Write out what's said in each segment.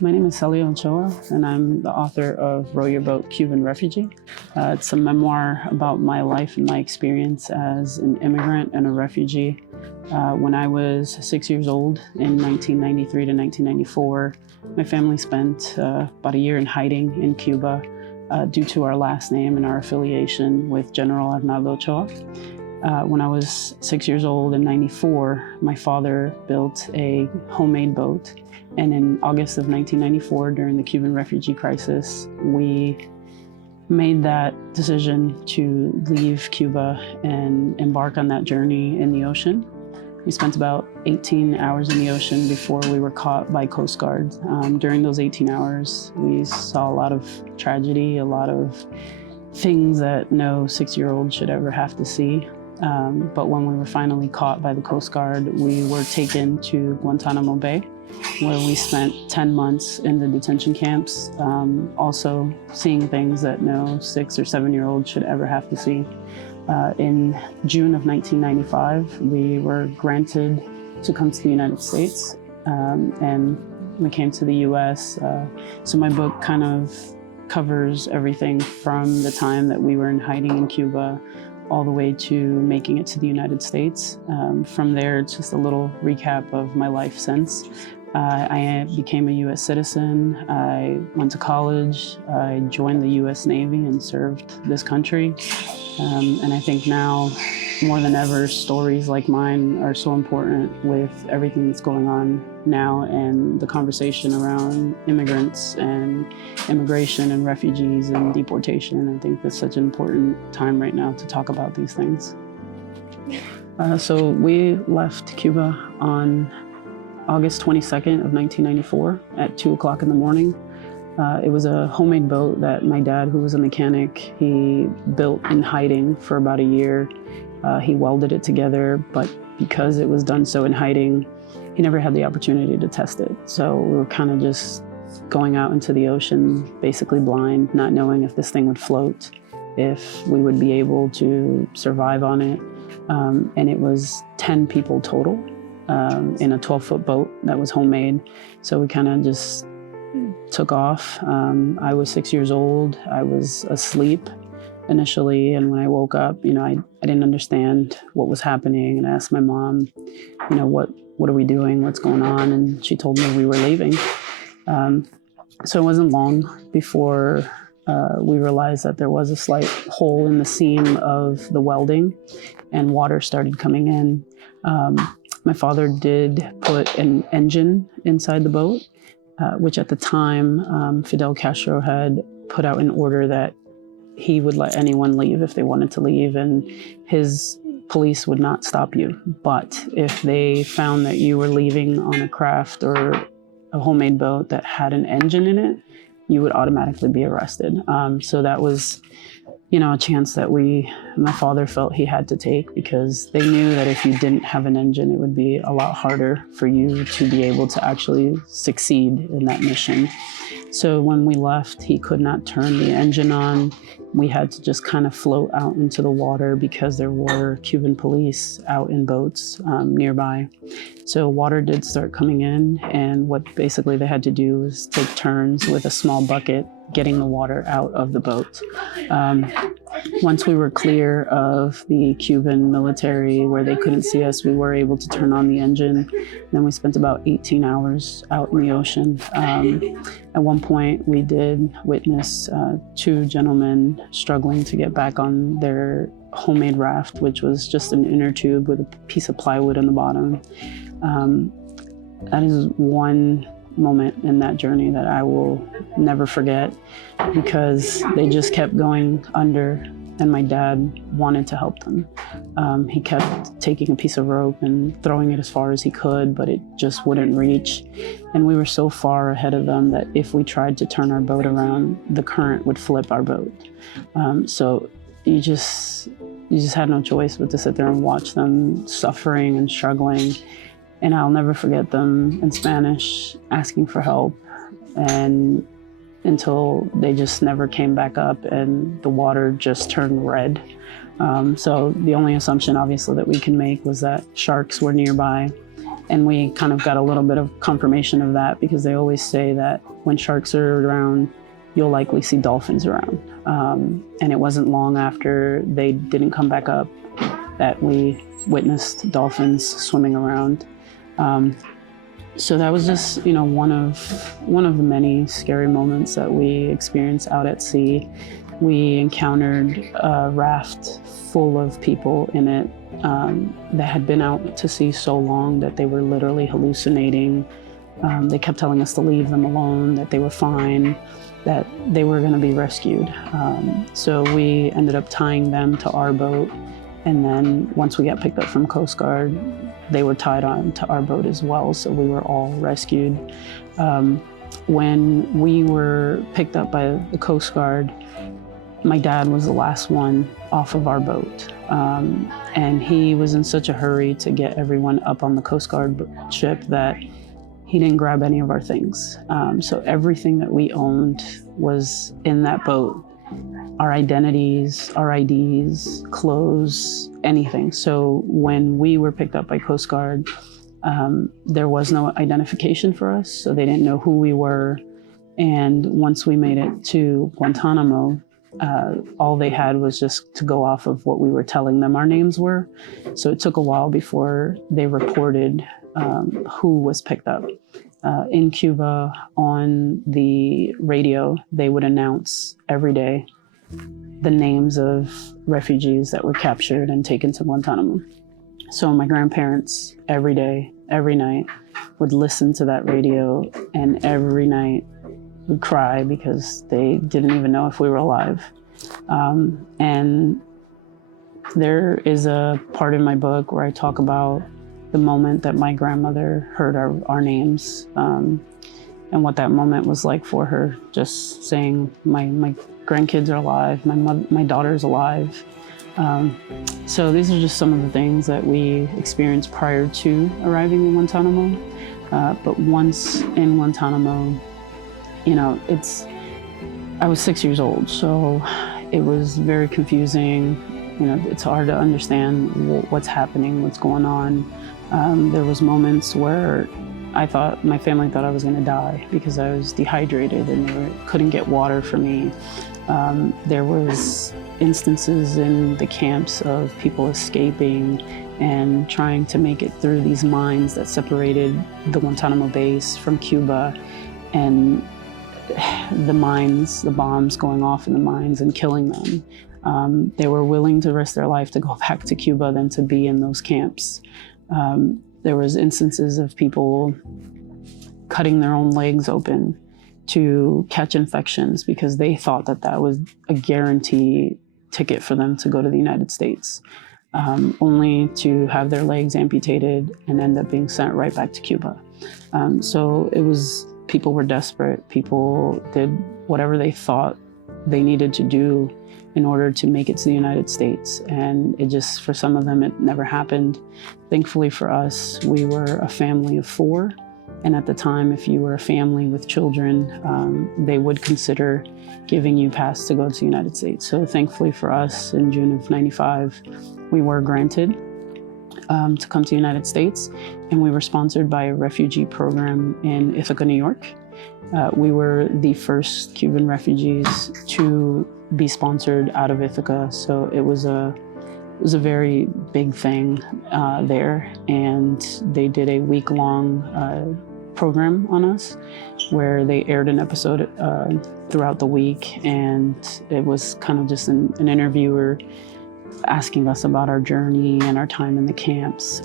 My name is Celia Ochoa, and I'm the author of Row Your Boat, Cuban Refugee. It's a memoir about my life and my experience as an immigrant and a refugee. When I was 6 years old in 1993 to 1994, my family spent about a year in hiding in Cuba due to our last name and our affiliation with General Arnaldo Ochoa. When I was 6 years old in 94, my father built a homemade boat. And in August of 1994, during the Cuban refugee crisis, we made that decision to leave Cuba and embark on that journey in the ocean. We spent about 18 hours in the ocean before we were caught by Coast Guard. During those 18 hours, we saw a lot of tragedy, a lot of things that no 6-year-old should ever have to see. But when we were finally caught by the Coast Guard, we were taken to Guantanamo Bay, where we spent 10 months in the detention camps, also seeing things that no 6 or 7-year-old should ever have to see. In June of 1995, we were granted to come to the United States, and we came to the US. So my book kind of covers everything from the time that we were in hiding in Cuba all the way to making it to the United States. From there, it's just a little recap of my life since. I became a U.S. citizen, I went to college, I joined the U.S. Navy and served this country. And I think now, more than ever, stories like mine are so important with everything that's going on now and the conversation around immigrants and immigration and refugees and deportation. I think that's such an important time right now to talk about these things. So we left Cuba on August 22nd of 1994 at 2 o'clock in the morning. It was a homemade boat that my dad, who was a mechanic, he built in hiding for about a year. He welded it together, but because it was done so in hiding, he never had the opportunity to test it. So we were kind of just going out into the ocean, basically blind, not knowing if this thing would float, if we would be able to survive on it. And it was 10 people total in a 12-foot boat that was homemade. So we kind of just took off. I was 6 years old. I was asleep initially, and when I woke up, I didn't understand what was happening, and I asked my mom, what are we doing? What's going on? And she told me we were leaving. So it wasn't long before we realized that there was a slight hole in the seam of the welding, and water started coming in. My father did put an engine inside the boat, which at the time, Fidel Castro had put out an order that he would let anyone leave if they wanted to leave, and his police would not stop you. But if they found that you were leaving on a craft or a homemade boat that had an engine in it, you would automatically be arrested. So that was, a chance that my father felt he had to take, because they knew that if you didn't have an engine, it would be a lot harder for you to be able to actually succeed in that mission. So when we left, he could not turn the engine on. We had to just kind of float out into the water because there were Cuban police out in boats nearby. So water did start coming in, and what basically they had to do was take turns with a small bucket getting the water out of the boat. Once we were clear of the Cuban military where they couldn't see us, we were able to turn on the engine. Then we spent about 18 hours out in the ocean. At one point, we did witness 2 gentlemen struggling to get back on their homemade raft, which was just an inner tube with a piece of plywood in the bottom. That is one moment in that journey that I will never forget, because they just kept going under, and my dad wanted to help them. He kept taking a piece of rope and throwing it as far as he could, but it just wouldn't reach. And we were so far ahead of them that if we tried to turn our boat around, the current would flip our boat. So you just had no choice but to sit there and watch them suffering and struggling. And I'll never forget them in Spanish asking for help, and until they just never came back up and the water just turned red. So the only assumption obviously that we can make was that sharks were nearby. And we kind of got a little bit of confirmation of that because they always say that when sharks are around, you'll likely see dolphins around. And it wasn't long after they didn't come back up that we witnessed dolphins swimming around. So that was just, one of the many scary moments that we experienced out at sea. We encountered a raft full of people in it that had been out to sea so long that they were literally hallucinating. They kept telling us to leave them alone, that they were fine, that they were going to be rescued. So we ended up tying them to our boat. And then once we got picked up from Coast Guard, they were tied on to our boat as well. So we were all rescued. When we were picked up by the Coast Guard, my dad was the last one off of our boat. And he was in such a hurry to get everyone up on the Coast Guard ship that he didn't grab any of our things. So everything that we owned was in that boat. Our identities, our IDs, clothes, anything. So when we were picked up by Coast Guard, there was no identification for us, so they didn't know who we were. And once we made it to Guantanamo, all they had was just to go off of what we were telling them our names were. So it took a while before they reported who was picked up. In Cuba, on the radio, they would announce every day the names of refugees that were captured and taken to Guantanamo. So my grandparents, every day, every night, would listen to that radio, and every night would cry because they didn't even know if we were alive. And there is a part in my book where I talk about the moment that my grandmother heard our names, and what that moment was like for her, just saying, my grandkids are alive, my daughter's alive. So these are just some of the things that we experienced prior to arriving in Guantanamo. But once in Guantanamo, I was 6 years old, so it was very confusing. It's hard to understand what's happening, what's going on. There was moments where my family thought I was going to die because I was dehydrated and they couldn't get water for me. There was instances in the camps of people escaping and trying to make it through these mines that separated the Guantanamo base from Cuba, and the bombs going off in the mines and killing them. They were willing to risk their life to go back to Cuba than to be in those camps. There was instances of people cutting their own legs open to catch infections because they thought that was a guarantee ticket for them to go to the United States, only to have their legs amputated and end up being sent right back to Cuba. So people were desperate. People did whatever they thought they needed to do in order to make it to the United States. And for some of them, it never happened. Thankfully for us, we were a family of 4. And at the time, if you were a family with children, they would consider giving you pass to go to the United States. So thankfully for us, in June of '95, we were granted to come to the United States. And we were sponsored by a refugee program in Ithaca, New York. We were the first Cuban refugees to be sponsored out of Ithaca. So it was a very big thing there. And they did a week-long program on us where they aired an episode throughout the week. And it was kind of just an interviewer asking us about our journey and our time in the camps.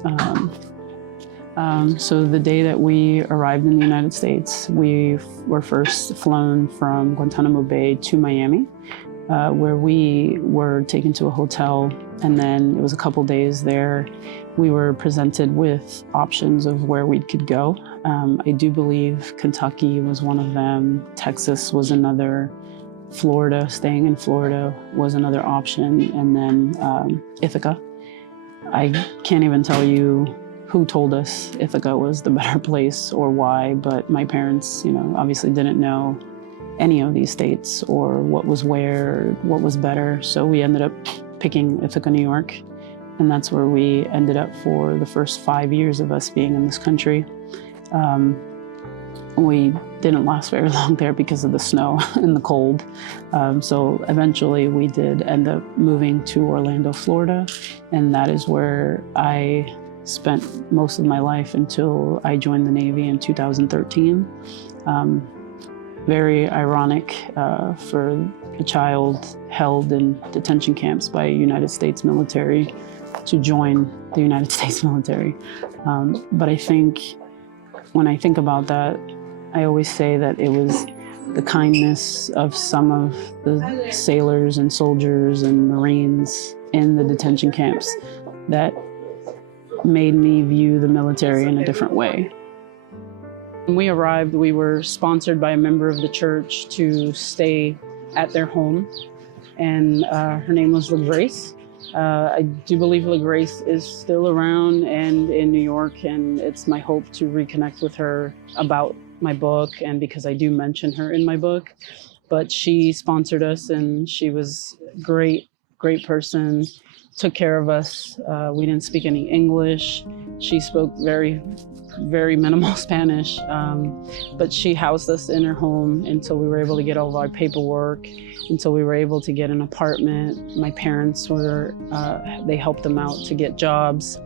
So the day that we arrived in the United States, we were first flown from Guantanamo Bay to Miami, where we were taken to a hotel, and then it was a couple days there. We were presented with options of where we could go. I do believe Kentucky was one of them, Texas was another, Florida, staying in Florida was another option, and then Ithaca. I can't even tell you who told us Ithaca was the better place or why, but my parents, obviously didn't know any of these states or what was where, what was better. So we ended up picking Ithaca, New York. and that's where we ended up for the first 5 years of us being in this country. We didn't last very long there because of the snow and the cold. So eventually we did end up moving to Orlando, Florida, and that is where I spent most of my life until I joined the Navy in 2013. Very ironic for a child held in detention camps by United States military to join the United States military. But I think when I think about that, I always say that it was the kindness of some of the sailors and soldiers and Marines in the detention camps that made me view the military in a different way. When we arrived, we were sponsored by a member of the church to stay at their home, and her name was LaGrace. I do believe LaGrace is still around and in New York, and it's my hope to reconnect with her about my book, and because I do mention her in my book. But she sponsored us, and she was a great person, took care of us. We didn't speak any English. She spoke very minimal Spanish, but she housed us in her home until we were able to get all of our paperwork, until we were able to get an apartment. My parents were, they helped them out to get jobs.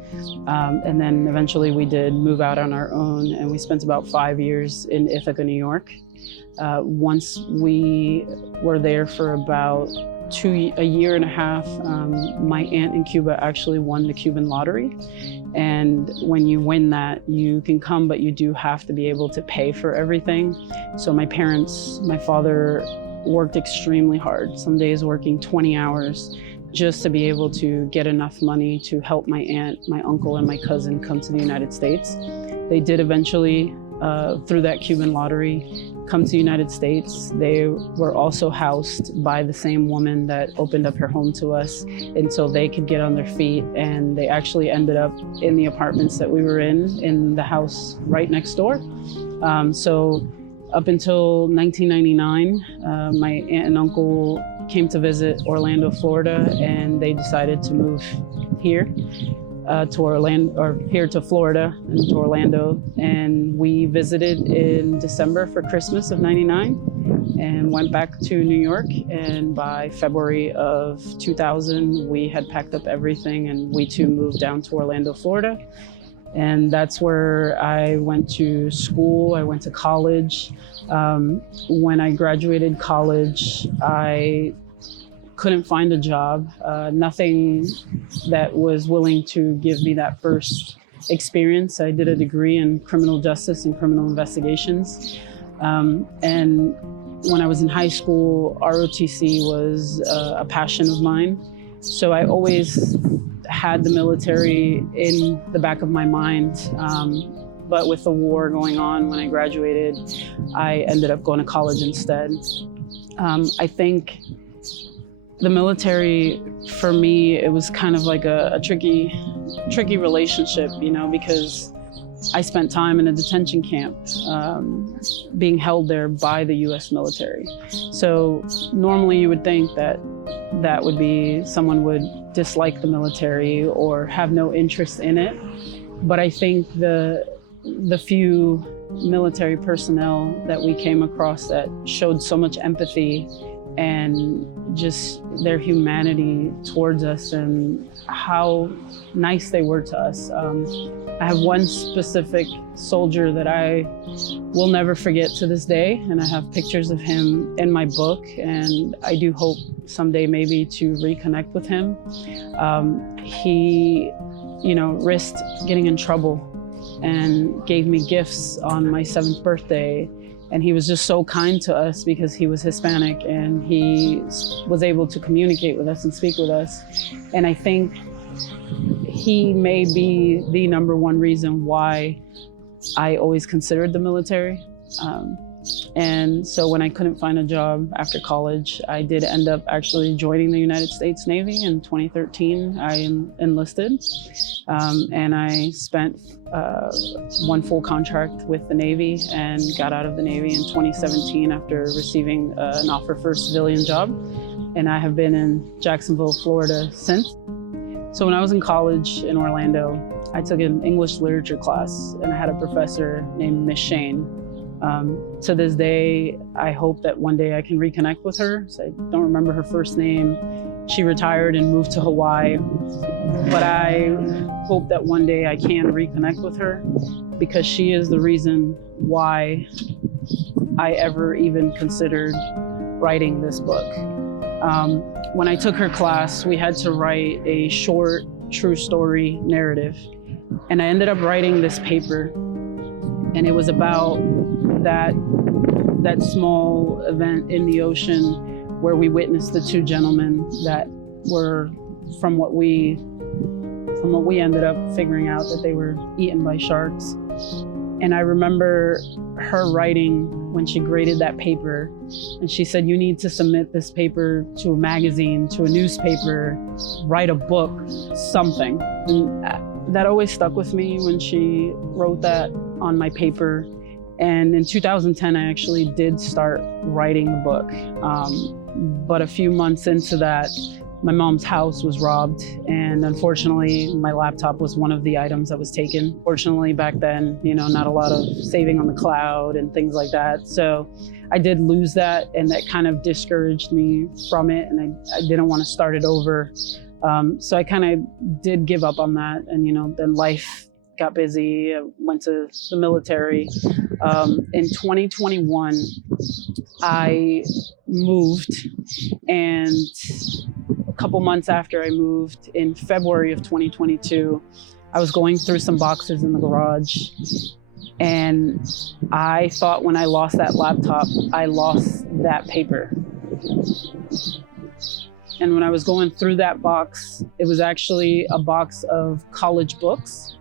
And then eventually we did move out on our own, and we spent about 5 years in Ithaca, New York. Once we were there for about a year and a half, my aunt in Cuba actually won the Cuban lottery. And when you win that, you can come, but you do have to be able to pay for everything. So my father worked extremely hard, some days working 20 hours just to be able to get enough money to help my aunt, my uncle, and my cousin come to the United States. They did eventually, through that Cuban lottery, come to the United States. They were also housed by the same woman that opened up her home to us until they could get on their feet, and they actually ended up in the apartments that we were in the house right next door. So up until 1999, my aunt and uncle came to visit Orlando, Florida, and they decided to move here to Florida and to Orlando. And we visited in December for Christmas of '99 and went back to New York. And by February of 2000, we had packed up everything and we too moved down to Orlando, Florida. And that's where I went to school. I went to college. When I graduated college, I couldn't find a job, nothing that was willing to give me that first experience. I did a degree in criminal justice and criminal investigations. And when I was in high school, ROTC was a passion of mine. So I always had the military in the back of my mind. But with the war going on when I graduated, I ended up going to college instead. I think the military, for me, it was kind of like a tricky relationship, because I spent time in a detention camp, being held there by the U.S. military. So normally you would think that would be someone would dislike the military or have no interest in it. But I think the few military personnel that we came across that showed so much empathy and just their humanity towards us and how nice they were to us. I have one specific soldier that I will never forget to this day, and I have pictures of him in my book, and I do hope someday maybe to reconnect with him. He, risked getting in trouble and gave me gifts on my 7th birthday. And he was just so kind to us because he was Hispanic and he was able to communicate with us and speak with us. And I think he may be the #1 reason why I always considered the military. And so when I couldn't find a job after college, I did end up actually joining the United States Navy in 2013. I enlisted, and I spent one full contract with the Navy and got out of the Navy in 2017 after receiving an offer for a civilian job. And I have been in Jacksonville, Florida since. So when I was in college in Orlando, I took an English literature class, and I had a professor named Miss Shane. To this day, I hope that one day I can reconnect with her. So I don't remember her first name. She retired and moved to Hawaii, but I hope that one day I can reconnect with her, because she is the reason why I ever even considered writing this book. When I took her class, we had to write a short, true story narrative. And I ended up writing this paper, and it was about that small event in the ocean where we witnessed the two gentlemen that were, from what we ended up figuring out, that they were eaten by sharks. And I remember her writing when she graded that paper, and she said, "You need to submit this paper to a magazine, to a newspaper, write a book, something." And that always stuck with me when she wrote that on my paper. And in 2010, I actually did start writing the book. But a few months into that, my mom's house was robbed, and unfortunately, my laptop was one of the items that was taken. Fortunately, back then, not a lot of saving on the cloud and things like that. So I did lose that, and that kind of discouraged me from it, and I didn't want to start it over. So I kind of did give up on that, and then life got busy. I went to the military. In 2021, I moved, and a couple months after I moved, in February of 2022, I was going through some boxes in the garage, and I thought when I lost that laptop, I lost that paper. And when I was going through that box, it was actually a box of college books.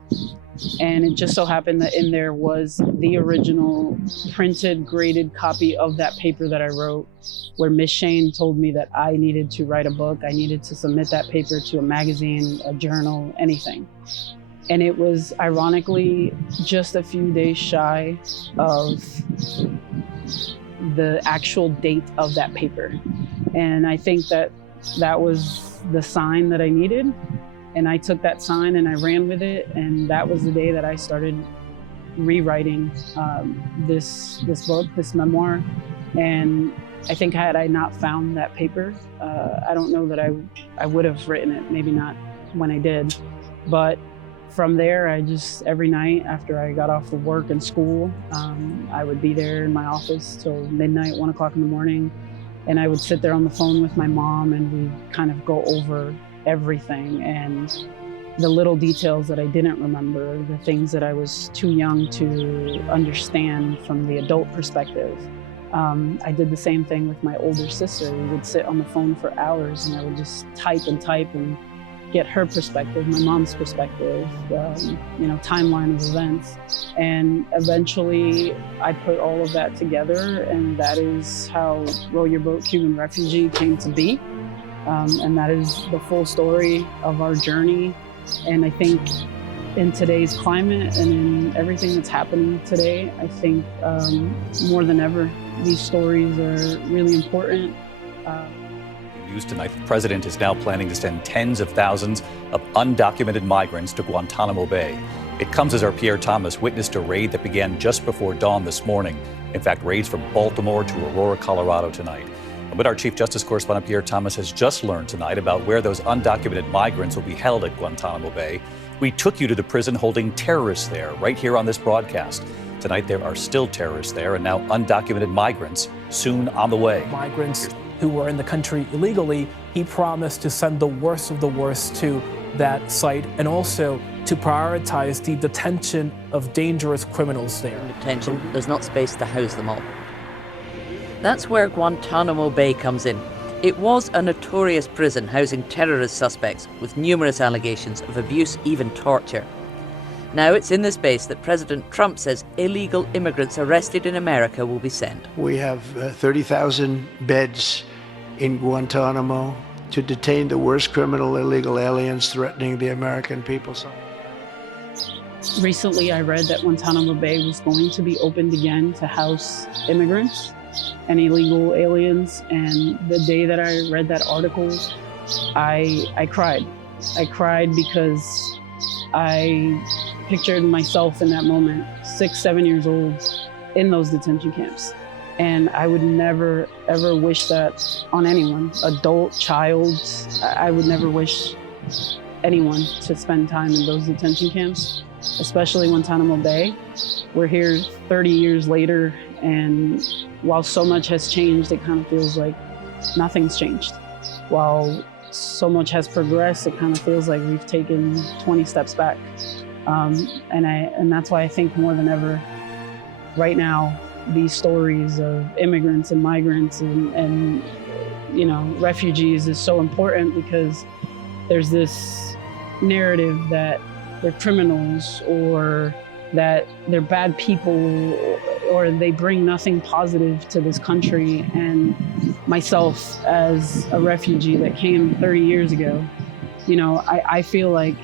And it just so happened that in there was the original printed, graded copy of that paper that I wrote, where Miss Shane told me that I needed to write a book. I needed to submit that paper to a magazine, a journal, anything. And it was ironically just a few days shy of the actual date of that paper. And I think that was the sign that I needed. And I took that sign and I ran with it. And that was the day that I started rewriting this book, this memoir. And I think had I not found that paper, I don't know that I would have written it, maybe not when I did. But from there, I just, every night after I got off of work and school, I would be there in my office till midnight, 1 o'clock in the morning. And I would sit there on the phone with my mom, and we'd kind of go over everything and the little details that I didn't remember, the things that I was too young to understand from the adult perspective. I did the same thing with my older sister. We would sit on the phone for hours, and I would just type and get her perspective, my mom's perspective, timeline of events. And eventually I put all of that together, and that is how Row Your Boat, Cuban Refugee came to be. And that is the full story of our journey. And I think in today's climate and in everything that's happening today, I think more than ever, these stories are really important. News tonight, the president is now planning to send tens of thousands of undocumented migrants to Guantanamo Bay. It comes as our Pierre Thomas witnessed a raid that began just before dawn this morning. In fact, raids from Baltimore to Aurora, Colorado tonight. But our Chief Justice Correspondent Pierre Thomas has just learned tonight about where those undocumented migrants will be held at Guantanamo Bay. We took you to the prison holding terrorists there, right here on this broadcast. Tonight there are still terrorists there, and now undocumented migrants soon on the way. Migrants who were in the country illegally, he promised to send the worst of the worst to that site, and also to prioritize the detention of dangerous criminals there. Detention, there's not space to house them all. That's where Guantanamo Bay comes in. It was a notorious prison housing terrorist suspects with numerous allegations of abuse, even torture. Now it's in this base that President Trump says illegal immigrants arrested in America will be sent. We have 30,000 beds in Guantanamo to detain the worst criminal illegal aliens threatening the American people. Recently, I read that Guantanamo Bay was going to be opened again to house immigrants and illegal aliens. And the day that I read that article, I cried. I cried because I pictured myself in that moment, 6, 7 years old, in those detention camps. And I would never, ever wish that on anyone, adult, child. I would never wish anyone to spend time in those detention camps, especially Guantanamo Bay. We're here 30 years later, and while so much has changed, it kind of feels like nothing's changed. While so much has progressed, it kind of feels like we've taken 20 steps back. And that's why I think more than ever, right now, these stories of immigrants and migrants and refugees is so important, because there's this narrative that they're criminals or that they're bad people or they bring nothing positive to this country. And myself, as a refugee that came 30 years ago, I feel like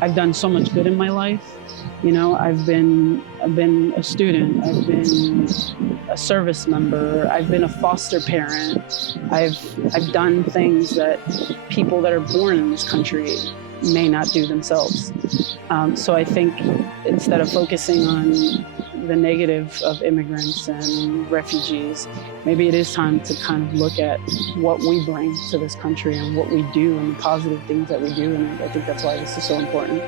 I've done so much good in my life. I've been a student, I've been a service member, I've been a foster parent. I've done things that people that are born in this country may not do themselves. So I think instead of focusing on the negative of immigrants and refugees, maybe it is time to kind of look at what we bring to this country and what we do and the positive things that we do. And I think that's why this is so important.